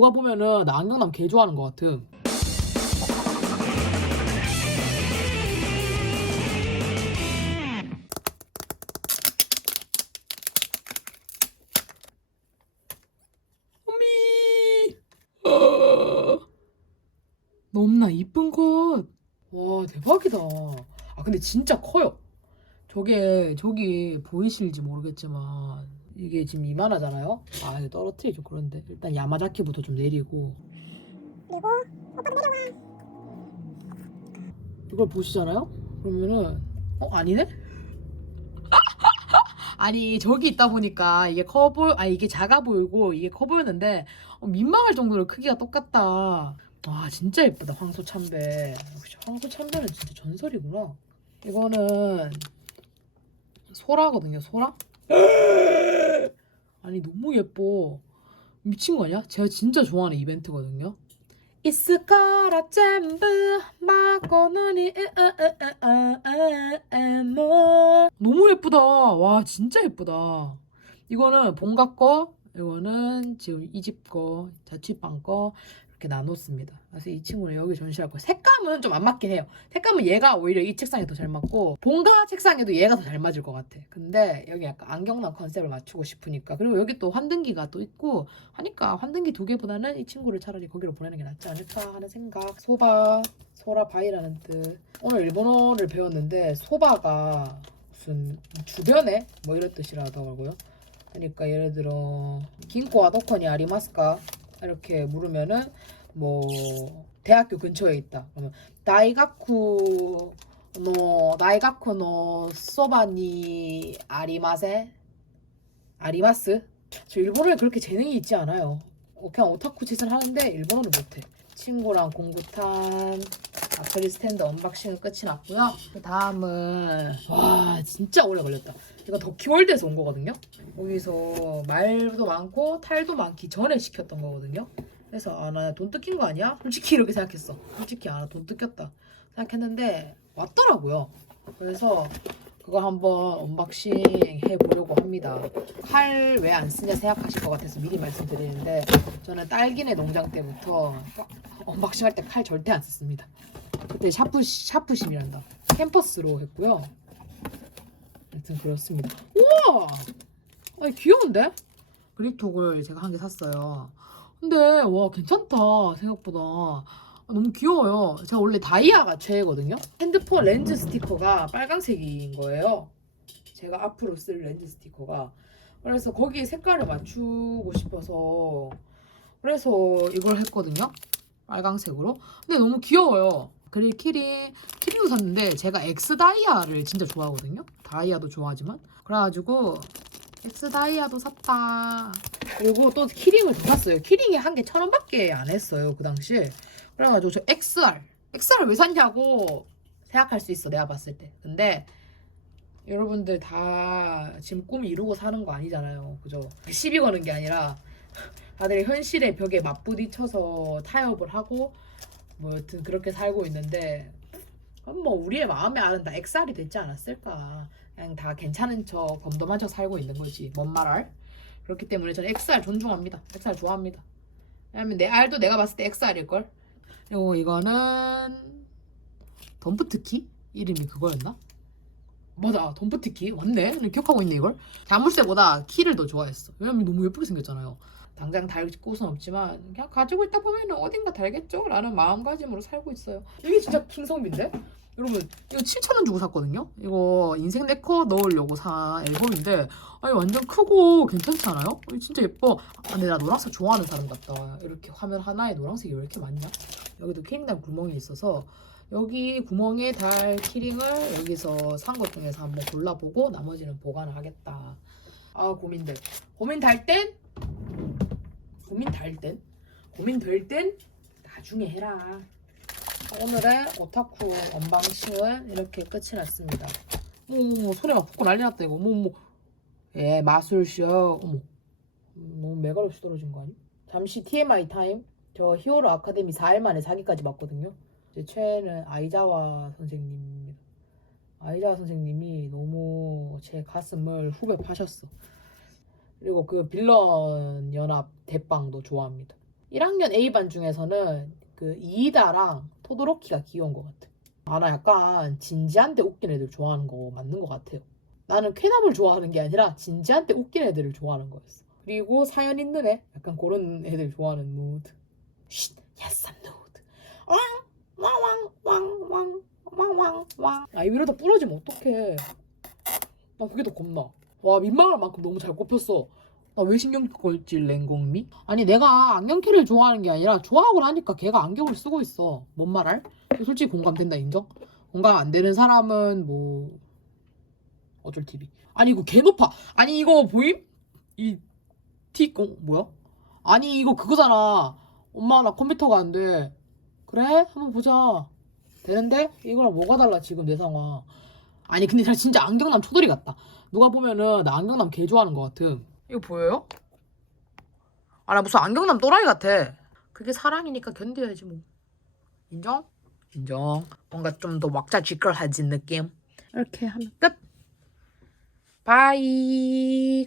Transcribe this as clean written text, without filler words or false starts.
누가 보면은 나 안경남 개 좋아하는 것 같음. 어미. 너무나 이쁜 것. 와 대박이다. 아 근데 진짜 커요. 저기 보이실지 모르겠지만 이게 지금 이만하잖아요. 아 이거 떨어뜨리 좀 그런데 일단 야마자키부터 좀 내리고 그리고 오빠도 내려와. 이걸 보시잖아요. 그러면은 아니네? 아니 저기 있다 보니까 이게 이게 작아 보이고 이게 커 보였는데 민망할 정도로 크기가 똑같다. 와 진짜 예쁘다 황소참배. 역시 황소참배는 진짜 전설이구나. 이거는 소라거든요. 소라? 아니 너무 예뻐. 미친 거 아니야? 제가 진짜 좋아하는 이벤트거든요. 이스카라 잼부 마코노니 너무 예쁘다. 와 진짜 예쁘다. 이거는 본가 거, 이거는 지금 이 집 거, 자취방 거 이렇게 나눴습니다. 그래서 이 친구는 여기 전시할 거예요. 색감은 좀 안 맞긴 해요. 색감은 얘가 오히려 이 책상에 더 잘 맞고 본가 책상에도 얘가 더 잘 맞을 것 같아. 근데 여기 약간 안경남 컨셉을 맞추고 싶으니까 그리고 여기 또 환등기가 또 있고 하니까 환등기 2개보다는 이 친구를 차라리 거기로 보내는 게 낫지 않을까 하는 생각. 소라바이라는 뜻. 오늘 일본어를 배웠는데 소바가 무슨 주변에 뭐 이런 뜻이라더라고요. 그러니까 예를 들어 긴코와 도코니 아리마스까 이렇게 물으면은 뭐 대학교 근처에 있다. 그러면 다이가쿠 노 소바니 아리마스? 저 일본어에 그렇게 재능이 있지 않아요. 그냥 오타쿠 짓을 하는데 일본어를 못해. 친구랑 공구탄 아크릴 스탠드 언박싱은 끝이 났고요. 그 다음은 와 진짜 오래 걸렸다. 이거 더키월드에서 온 거거든요. 여기서 말도 많고 탈도 많기 전에 시켰던 거거든요. 그래서 나 돈 뜯긴 거 아니야? 솔직히 이렇게 생각했어. 솔직히 나 돈 뜯겼다 생각했는데 왔더라고요. 그래서 그거 한번 언박싱 해보려고 합니다. 칼 왜 안 쓰냐 생각하실 것 같아서 미리 말씀드리는데 저는 딸기네 농장 때부터 언박싱 할 때 칼 절대 안 썼습니다. 그때 샤프심이란다. 캠퍼스로 했고요. 하여튼 그렇습니다. 우와! 아니 귀여운데? 그립톡을 제가 한 개 샀어요. 근데 와 괜찮다 생각보다. 너무 귀여워요. 제가 원래 다이아가 최애거든요. 핸드폰 렌즈 스티커가 빨강색인 거예요. 제가 앞으로 쓸 렌즈 스티커가. 그래서 거기에 색깔을 맞추고 싶어서 그래서 이걸 했거든요. 빨강색으로. 근데 너무 귀여워요. 그리고 키링도 샀는데 제가 엑스 다이아를 진짜 좋아하거든요. 다이아도 좋아하지만. 그래가지고 엑스 다이아도 샀다. 그리고 또 키링을 더 샀어요. 키링이 한 개 1,000원밖에 안 했어요. 그 당시에. 그래가지고 저 XR 왜 샀냐고 생각할 수 있어. 내가 봤을 때. 근데 여러분들 다 지금 꿈 이루고 사는 거 아니잖아요. 그죠? 시비 거는 게 아니라 다들 현실의 벽에 맞부딪혀서 타협을 하고 뭐 여튼 그렇게 살고 있는데 뭐 우리의 마음에 아는 다 XR이 됐지 않았을까. 그냥 다 괜찮은 척 덤덤한 척 살고 있는 거지. 뭔 말 알? 그렇기 때문에 저는 XR 존중합니다. XR 좋아합니다. 왜냐면 내 R도 내가 봤을 때 XR일걸. 그리고 이거는 덤프트키? 이름이 그거였나? 맞아 덤프트키 맞네. 기억하고 있네 이걸. 자물쇠보다 키를 더 좋아했어. 왜냐면 너무 예쁘게 생겼잖아요. 당장 달 곳은 없지만 그냥 가지고 있다 보면 어딘가 달겠죠? 라는 마음가짐으로 살고 있어요. 이게 진짜 킹성비인데? 여러분 이거 7,000원 주고 샀거든요. 이거 인생 네컷 넣으려고 산 앨범인데 아니 완전 크고 괜찮지 않아요? 진짜 예뻐. 근데 나 노란색 좋아하는 사람 같다. 이렇게 화면 하나에 노란색이 왜 이렇게 많냐? 여기도 키링단 구멍이 있어서 여기 구멍에 달 키링을 여기서 산 것 중에서 한번 골라보고 나머지는 보관을 하겠다. 아 고민될 땐 나중에 해라. 오늘의 오타쿠 언박싱은 이렇게 끝이 났습니다. 어머 손에 막 붓고 난리 났다 이거. 어머 예 마술쇼. 어머 너무 메갈 없이 떨어진 거 아니? 잠시 TMI 타임. 저 히어로 아카데미 4일 만에 4기까지 봤거든요. 제 최애는 아이자와 선생님입니다. 아이자와 선생님이 너무 제 가슴을 후벼 파셨어. 그리고 그 빌런 연합 대빵도 좋아합니다. 1학년 A반 중에서는 그 이이다랑 토도로키가 귀여운 것 같아. 아, 나 약간 진지한데 웃긴 애들 좋아하는 거 맞는 것 같아요. 나는 쾌남을 좋아하는 게 아니라 진지한데 웃긴 애들을 좋아하는 거였어. 그리고 사연 있는 애, 약간 그런 애들 좋아하는 무드. 쉿, yes, I'm nude. 왕왕왕왕왕왕왕왕. 아, 이러다 부러지면 어떡해. 나 그게 더 겁나. 와, 민망할 만큼 너무 잘 꼽혔어. 나 왜 신경 걸지, 랭공미? 아니, 내가 안경키를 좋아하는 게 아니라 좋아하고 나니까 걔가 안경을 쓰고 있어. 뭔 말할? 솔직히 공감된다, 인정? 공감 안 되는 사람은 뭐 어쩔 TV. 아니, 이거 개 높아. 아니, 이거 보임? 이 뭐야? 아니, 이거 그거잖아. 엄마, 나 컴퓨터가 안 돼. 그래? 한번 보자. 되는데? 이거랑 뭐가 달라, 지금 내 상황. 아니, 근데 나 진짜 안경남 초돌이 같다. 누가 보면은 나 안경남 개 좋아하는 것 같음. 이거 보여요? 아, 나 무슨 안경남 또라이 같아. 그게 사랑이니까 견뎌야지 뭐. 인정? 인정. 뭔가 좀 더 왁자지껄해진 느낌. 이렇게 하면 끝. 바이.